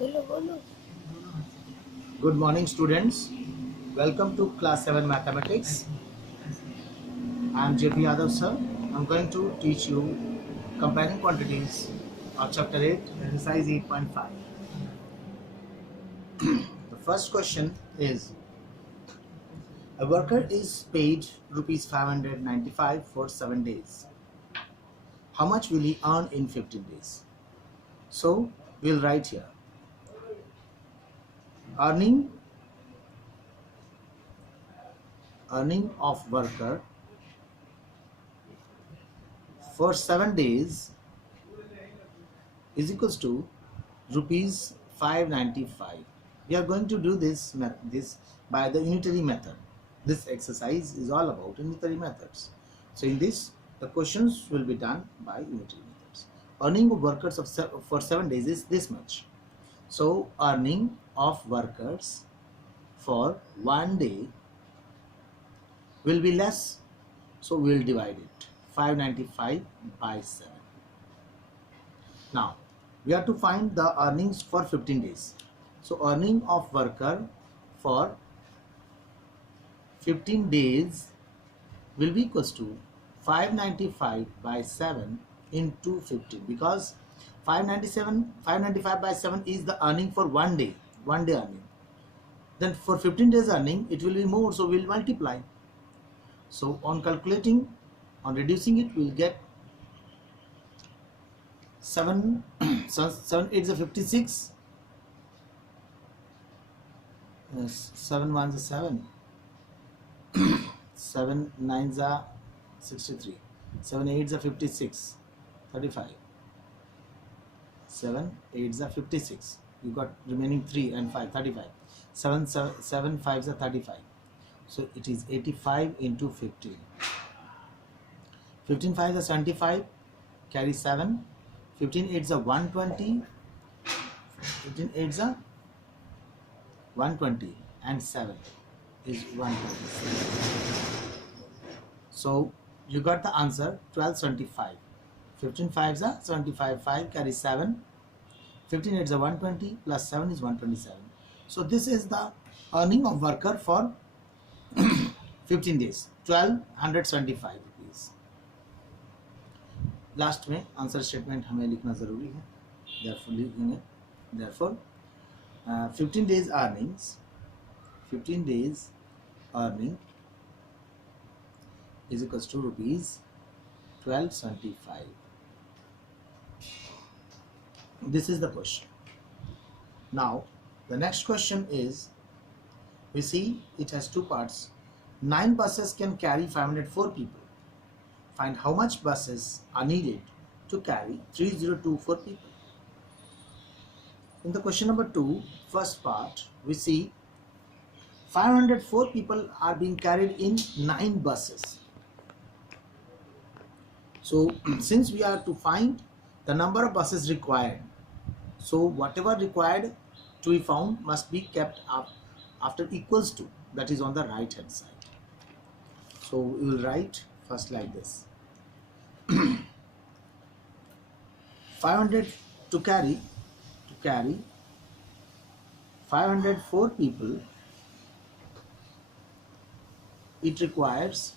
बोलो बोलो। Good morning, students. Welcome to class 7 mathematics. I am JP Yadav, sir. I am going to teach you comparing quantities of chapter 8, exercise 8.5. The first question is, a worker is paid rupees 595 for 7 days. How much will he earn in 15 days? So, we'll write here. Earning of worker for 7 days is equals to rupees 595. We are going to do this by the unitary method. This exercise is all about unitary methods. So in this, the questions will be done by unitary methods. Earning of workers for 7 days is this much. So earning of workers for 1 day will be less. So we will divide it 595 by 7. Now we have to find the earnings for 15 days. So earning of worker for 15 days will be equals to 595 by 7 into 15, because 595 by 7 is the earning for 1 day, 1 day earning. Then for 15 days earning it will be more, so we'll multiply. So on calculating, on reducing it, we'll get 7 7 8 is 56, 7 1 is 7, 7 9 are 63, 7 8 are 56, 35, 7 8 are 56. You got remaining 3 and 5, 35. 7 5 are 35. So it is 85 into 15. 15 5 are 75. Carry 7. 15 8 are 120. 15 8 are 120 and 7 is 127. So you got the answer 1275. 15 5s are 75, 5 carry 7, 15 8s are 120 plus 7 is 127. So this is the earning of worker for 15 days, 1275 rupees. Last में answer statement हमें लिखना ज़रूरी है, therefore लिखेंगे, therefore 15 days earnings, 15 days earning is equals to rupees 1275. This is the question. Now the next question is, we see it has two parts. 9 buses can carry 504 people. Find how much buses are needed to carry 3024 people. In the question number 2, first part, we see 504 people are being carried in 9 buses. So since we are to find the number of buses required, so whatever required to be found must be kept up after equals to, that is on the right hand side. So we will write first like this. 500 to carry 504 people, it requires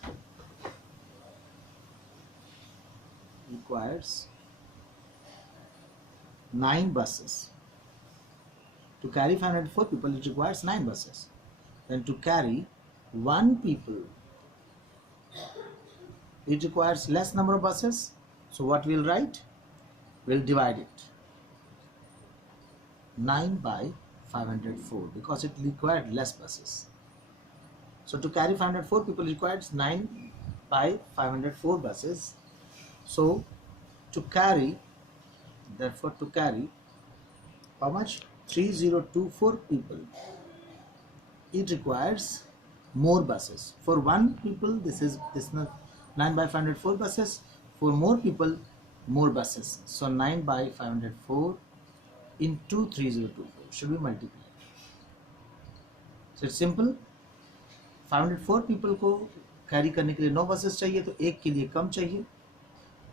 9 buses. To carry 504 people, it requires 9 buses. Then to carry 1 people, it requires less number of buses. So what we'll write? We'll divide it 9 by 504 because it required less buses. So to carry 504 people requires 9 by 504 buses. So to carry, therefore to carry how much? 3024 people, it requires more buses. For 1 people, this is 9 by 504 buses. For more people, more buses. So 9 by 504 into 3024 should be multiplied. So it's simple. 504 people को carry करने के लिए 9 buses चाहिए, तो एक के लिए कम चाहिए,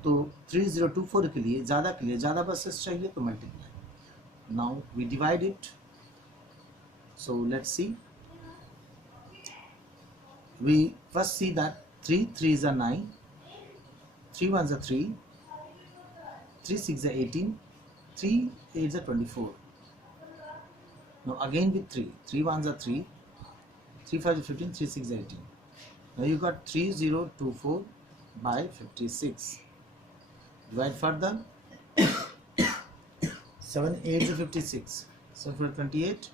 तो 3024 के लिए ज़्यादा बसेस चाहिए, तो multiply Now we divide it. So let's see. We first see that 3 3s are 9, 3 1s are 3, 3 6 are 18, 3 8s are 24. Now again with 3, 3 1s are 3, 3 5s are 15, 3 6 are 18. Now you got 3024 by 56. Divide further. 7 8s are 56. 7 4 28,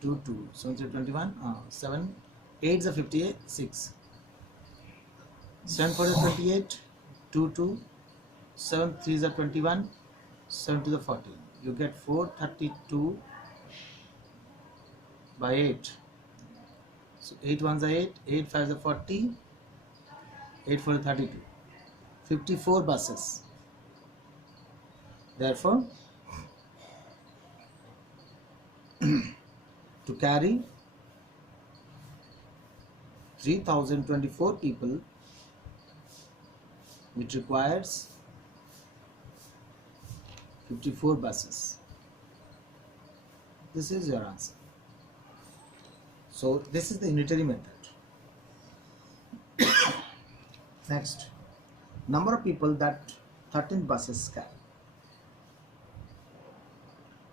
2 2. 7 3 21. 7 8s are 56. 7 4 are 28, 2 2. 7 3s are 21. 7 to the 14. You get 432 by 8. So 8 1s are 8, 8 5s are 40, 8 4 is 32. 54 buses. Therefore, to carry 3024 people, it requires 54 buses. This is your answer. So this is the unitary method. Next, number of people that 13 buses carry.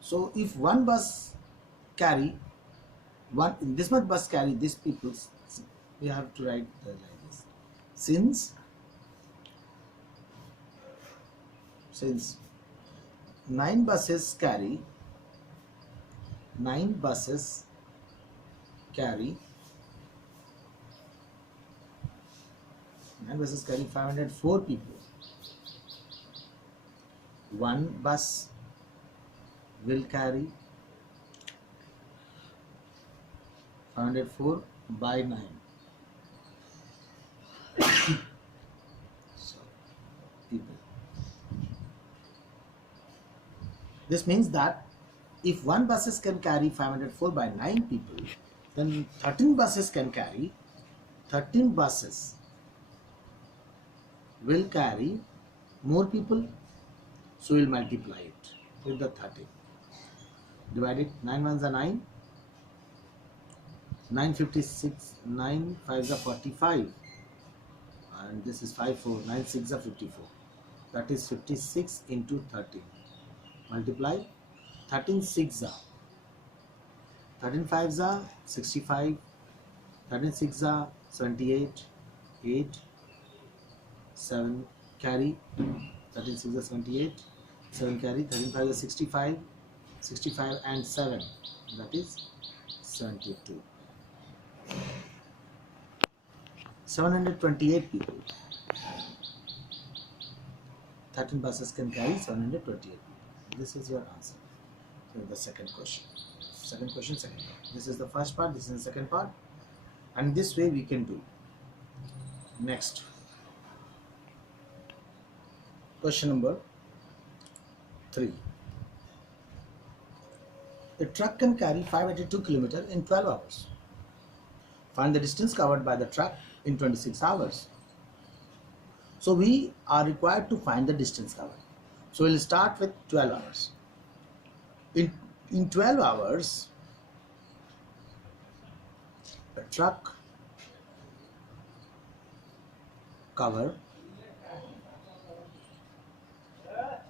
So if one bus carry one, this much bus carry these people, we have to write like this. Since 9 buses carry 504 people, one bus will carry 504 by 9. So, people. This means that if one buses can carry 504 by 9 people, then 13 buses can carry, 13 buses will carry more people, so we'll multiply it with the 13. Divide it, 9 1s are 9, 9 56, 9 5s are 45, and this is 5 4, 9 6 are 54. That is 56 into 13. Multiply 13 6 are 13 5s are 65, 13 6 are 78, 8 7 carry, 13 6 are 78, 7 carry, 13 5 are 65, 65 and 7, that is 72. 728 people. 13 buses can carry 728 people. This is your answer. So the second question. Second question, second part. This is the first part, this is the second part. And this way we can do. Next. Question number 3. A truck can carry 582 km in 12 hours. Find the distance covered by the truck in 26 hours. So we are required to find the distance covered. So we'll start with 12 hours. In 12 hours, a truck cover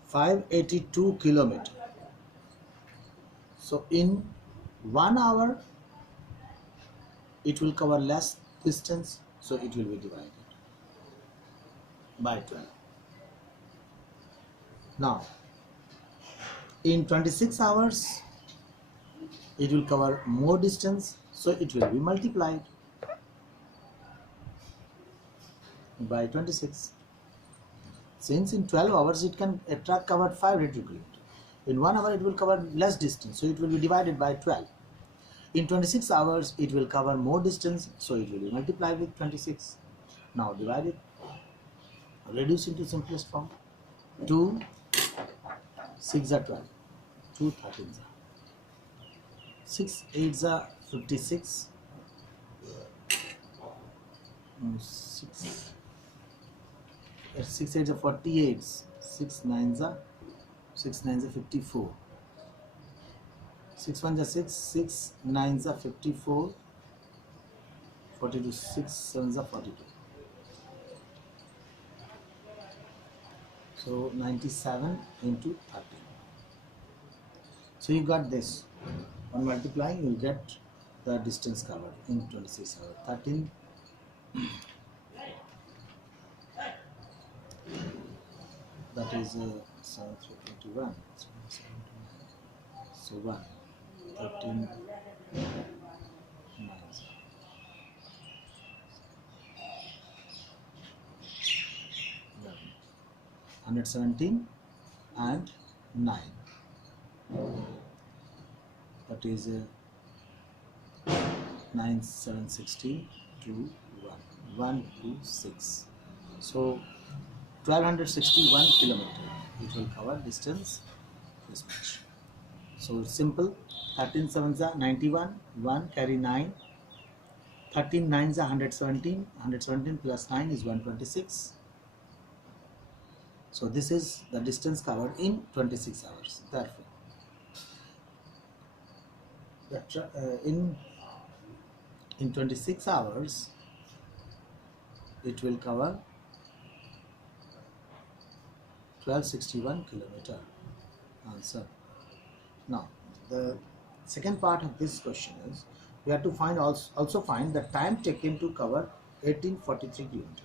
582 km. So in 1 hour, it will cover less distance, so it will be divided by 12. Now, in 26 hours, it will cover more distance, so it will be multiplied by 26. Since in 12 hours, a truck covered 582 km. In 1 hour, it will cover less distance, so it will be divided by 12. In 26 hours, it will cover more distance, so it will be multiplied with 26. Now divide it, reduce into simplest form. 2 6 are 12, 2 13s are 6 8s are 56, 6 8s are 48, 6 9s are 54. 6 1 is 6, 6 9 is 54, 42, 6 7 is 42. So 97 into 13. So you got this. On multiplying, you get the distance covered in 26 hours. 13. That is 7 through 21. So 1. 13. 9. 117 and 9. That is 9 7 16 2 1 1 2 6. So 1261 kilometer it will cover distance this much. So it's simple. 13 7s are 91, 1 carry 9, 13 9s are 117, 117 plus 9 is 126. So this is the distance covered in 26 hours. Therefore, in 26 hours, it will cover 1261 kilometer. Answer. Now, the second part of this question is we have to find also find the time taken to cover 1843 kilometer.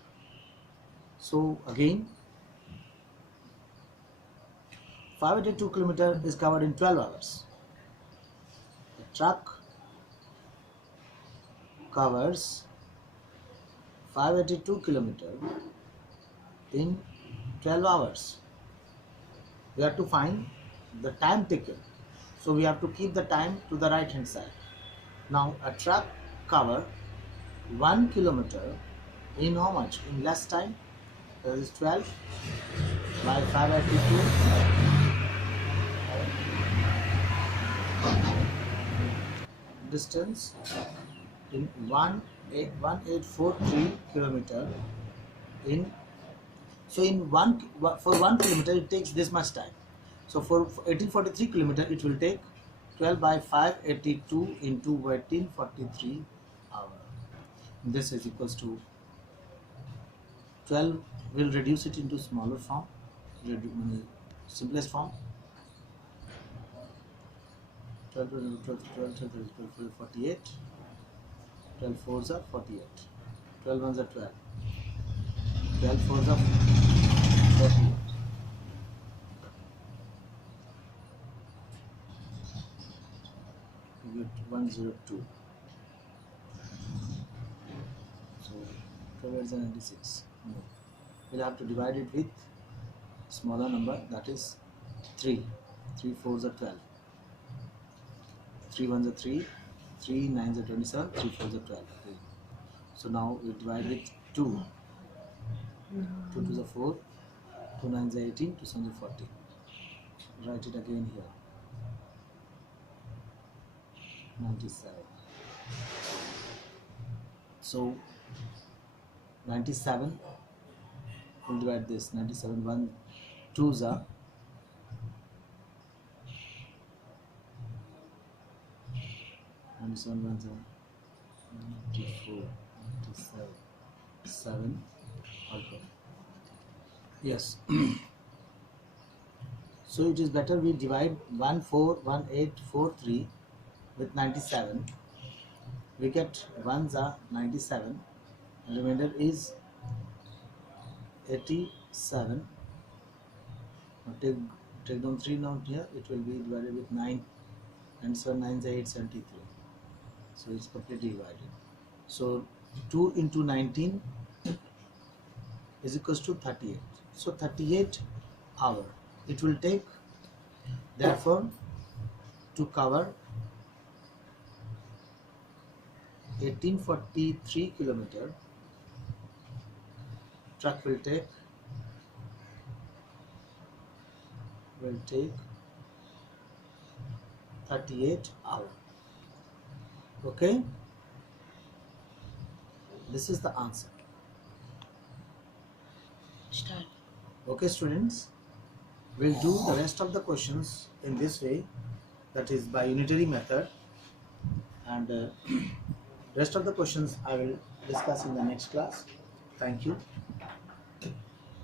So again, 582 kilometer is covered in 12 hours. The truck covers 582 kilometer in 12 hours. We have to find the time taken. So we have to keep the time to the right hand side. Now a truck cover 1 kilometer in how much? In less time. That is 12 by 582. Distance in 1843 kilometer in. So in for 1 kilometer it takes this much time. So for 1843 kilometer it will take 12 by 582 into 1843 hour. This is equals to 12. We'll reduce it into smaller form, simplest form. 12 48. 12 fours are 48. 12 ones are 12. 12 fours are 48. You get 102. So 12 is 96. No. We'll have to divide it with smaller number, that is 3. 3 fours are 12. 3 ones are 3. 3 nines are 27. 3 fours are 12. Okay. So now we divide with 2. 2 to the 4. 2 nines are 18. 2 sevens are 40. Write it again here. 97. So 97. We'll divide this. 97 1 2s are 97 ones are 94, 97, 7. Okay. Yes. So it is better we divide 141843 with 97. We get ones are 97 and remainder is 87. Now take down 3 now here. It will be divided with 9 and 7 9 is 873. So it's completely divided. So 2 into 19 is equals to 38. So 38 hour it will take. Therefore, to cover 1843 kilometer, truck will take 38 hours. Okay, this is the answer. Start. Okay, students, we'll do the rest of the questions in this way. that is by unitary method, and rest of the questions I will discuss in the next class. Thank you.